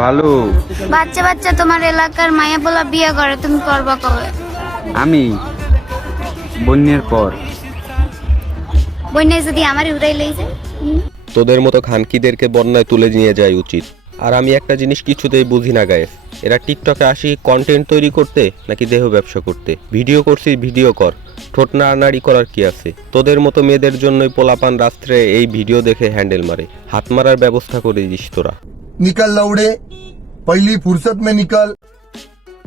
ভালো। বাচ্চা বাচ্চা তোমার এলাকার মায়া পোলা বিয়ে করে, তুমি করবা কবে? আমি বন্যের পর। বন্যায় যদি আমারই উড়াই লই যায়। তোদের মতো খানকিদেরকে বন্যায় তুলে নিয়ে যায় উচিত। আর আমি একটা জিনিস কিছুতেই বুঝি না গায়ে, এরা টিকটকে আসি কন্টেন্ট তৈরি করতে নাকি দেহ ব্যবসা করতে? ভিডিও করছি, ভিডিও কর, ঠোঁট নাড়ানাড়ি করার কি আছে? তোদের মতো মেয়েদের জন্যই পোলাপান রাস্ত্রে এই ভিডিও দেখে হ্যান্ডেল মারে। হাত মারার ব্যবস্থা করে দিস তোরা। निकल लौड़े, पहली फुर्सत में निकल।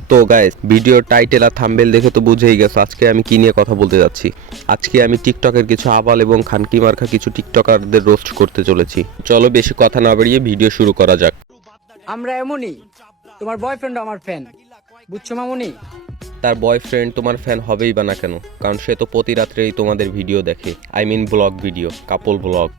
তো গাইস, ভিডিওর টাইটেল আর থাম্বনেল দেখে তো বুঝেই গেছো আজকে আমি কি নিয়ে কথা বলতে যাচ্ছি। আজকে আমি টিকটকের কিছু আবাল এবং খানকি মার্কা কিছু টিকটকারদের রোস্ট করতে চলেছি। চলো বেশি কথা না বাড়িয়ে ভিডিও শুরু করা যাক। আমরা এমনই, তোমার বয়ফ্রেন্ড আমার ফ্যান, বুঝছো মামুনি? তার বয়ফ্রেন্ড তোমার ফ্যান হবেই বা না কেন, কারণ সে তো প্রতি রাত্রেই তোমাদের ভিডিও দেখে। I mean vlog video, couple vlog.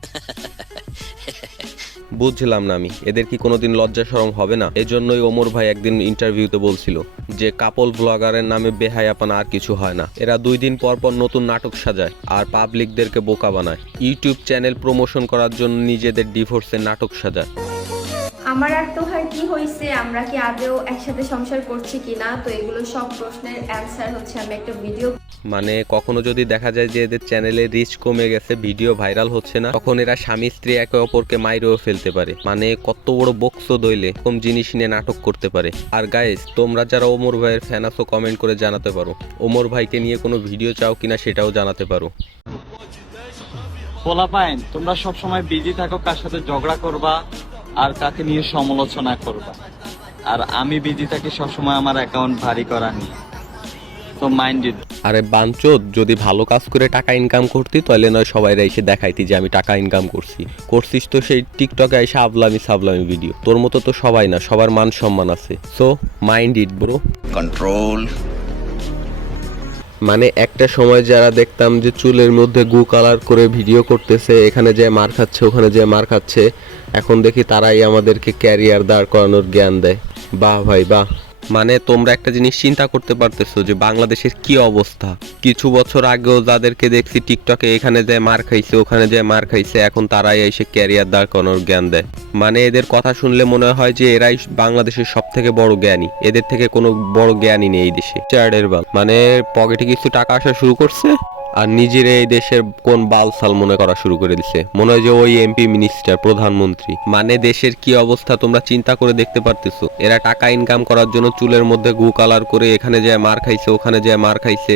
বুঝলাম না আমি, এদের কি কোনোদিন লজ্জা শরম হবে না? এজন্যই ওমর ভাই একদিন ইন্টারভিউতে বলছিল যে কাপল ব্লগারের নামে বেহায়াপনা আর কিছু হয় না। এরা 2 দিন পর পর নতুন নাটক সাজায় আর পাবলিকদেরকে বোকা বানায়। ইউটিউব চ্যানেল প্রমোশন করার জন্য নিজেদের ডিভোর্সের নাটক সাজায়। আমার আর তোহার কি হয়েছে, আমরা কি আদৌ একসাথে সংসার করছি কিনা, তো এগুলো সব প্রশ্নের অ্যান্সার হচ্ছে আমি একটা ভিডিও। মানে কখনো যদি দেখা যায় যে এদের চ্যানেলে রিচ কমে গেছে, ভিডিও ভাইরাল হচ্ছে না, তখন এরা স্বামী স্ত্রী একে অপরকে মাইরেও ফেলতে পারে। মানে কত বড় বক্স দইলে কম জিনিস নিয়ে নাটক করতে পারে। আর গাইস, তোমরা যারা ওমর ভাইয়ের ফ্যান আছো কমেন্ট করে জানাতে পারো ওমর ভাইকে নিয়ে কোনো ভিডিও চাও কিনা, সেটাও জানাতে পারো। পোলাপাইন, তোমরা সব সময় বিজি থাকো, কার সাথে ঝগড়া করবা আর কাকে নিয়ে সমালোচনা করবা। আর আমি বিজি থাকি সবসময় আমার অ্যাকাউন্ট ভারী করা নিয়ে। তো মাইন্ডেড। আরে বাঞ্চোদ, যদি ভালো কাজ করে টাকা ইনকাম করতি তাহলে নয় সবাই এসে দেখাইতি যে আমি টাকা ইনকাম করছিস তো সেই টিকটকে এসে আবলামি সাবলামি ভিডিও। তোর মতো তো সবাই না, সবার মান সম্মান আছে। So mind it bro, control. মানে একটা সময় যারা দেখতাম যে চুলের মধ্যে গু কালার করে ভিডিও করতেছে, এখানে যে মার খাচ্ছে ওখানে যে মার খাচ্ছে, এখন দেখি তারাই আমাদেরকে ক্যারিয়ার দাঁড় করানোর জ্ঞান দেয়। বাহ ভাই বাহ। মানে তোমরা একটা জিনিস চিন্তা করতে পারতেছো যে বাংলাদেশের কি অবস্থা। কিছু বছর আগেও যাদেরকে দেখছি টিকটকে এখানে যায় মার খাইছে ওখানে যায় মার খাইছে, এখন তারাই এসে ক্যারিয়ার দাঁড় করানোর জ্ঞান দেয়। মানে এদের কথা শুনলে মনে হয় যে এরাই বাংলাদেশের সব থেকে বড় জ্ঞানী, এদের থেকে কোনো বড় জ্ঞানী নেই এই দেশে। চার্ডের বাল, মানে পকেটে কিছু টাকা আসা শুরু করছে আর নিজের এই দেশের কোন বালসাল মনে করা শুরু করে দিছে, মনে হয় যে ওই এমপি মিনিস্টার প্রধানমন্ত্রী। মানে দেশের কি অবস্থা তোমরা চিন্তা করে দেখতে পারতেছো। এরা টাকা ইনকাম করার জন্য চুলের মধ্যে গু কালার করে এখানে যায় মার খাইছে ওখানে যায় মার খাইছে।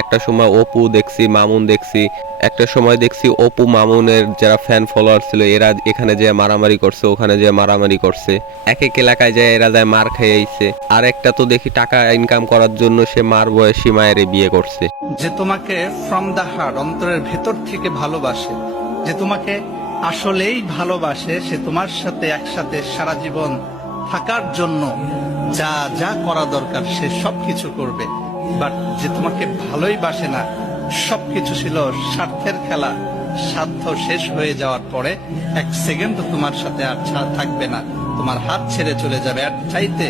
একটা সময় অপু দেখছি, মামুন দেখছি, একটা সময় দেখছি অপু মামুনের যারা ফ্যান ফলোয়ার ছিল এরা এখানে যায় মারামারি করছে ওখানে যায় মারামারি করছে। এক এক এলাকায় যায় এরা যায় মার খেয়ে আইছে। আর একটা তো দেখি টাকা ইনকাম করার জন্য সে মার বয়সী মায়ের বিয়ে করছে। যে তোমাকে ফ্রম দ্য হার্ট, অন্তরের ভেতর থেকে ভালোবাসে, যে তোমাকে আসলেই ভালোবাসে, সে তোমার সাথে একসাথে সারা জীবন থাকার জন্য যা যা করা দরকার সে সবকিছু করবে। বাট যে তোমাকে ভালোই বাসে না, সবকিছু ছিল স্বার্থের খেলা, স্বার্থ শেষ হয়ে যাওয়ার পরে 1 সেকেন্ড তোমার সাথে আর থাকবে না, তোমার হাত ছেড়ে চলে যাবে। আর চাইতে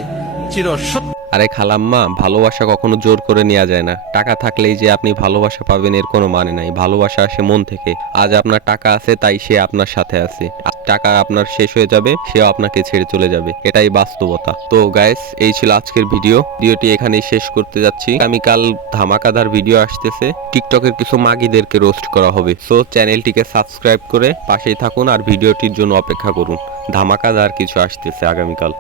চিরসত্য। আরে খালাম্মা, ভালোবাসা কখনো জোর করে নেওয়া যায় না। টাকা থাকলেই যে আপনি ভালোবাসা পাবেন এর কোনো মানে নাই। ভালোবাসা আসে মন থেকে। আজ আপনার টাকা আছে তাই সে আপনার সাথে আছে, টাকা আপনার শেষ হয়ে যাবে সেও আপনাকে ছেড়ে চলে যাবে, এটাই বাস্তবতা। তো গাইস, এই ছিল আজকের ভিডিওটি এখানেই শেষ করতে যাচ্ছি। আগামীকাল ধামাকাদার ভিডিও আসতেছে, টিকটকের কিছু মাগিদেরকে রোস্ট করা হবে। সো চ্যানেলটিকে সাবস্ক্রাইব করে পাশেই থাকুন আর ভিডিওটির জন্য অপেক্ষা করুন। ধামাকাদার কিছু আসতেছে আগামীকাল।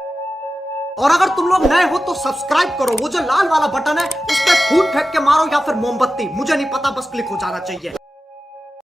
और अगर तुम लोग नए हो तो सब्सक्राइब करो, वो जो लाल वाला बटन है उस पर फूट फेंक के मारो या फिर मोमबत्ती, मुझे नहीं पता, बस क्लिक हो जाना चाहिए।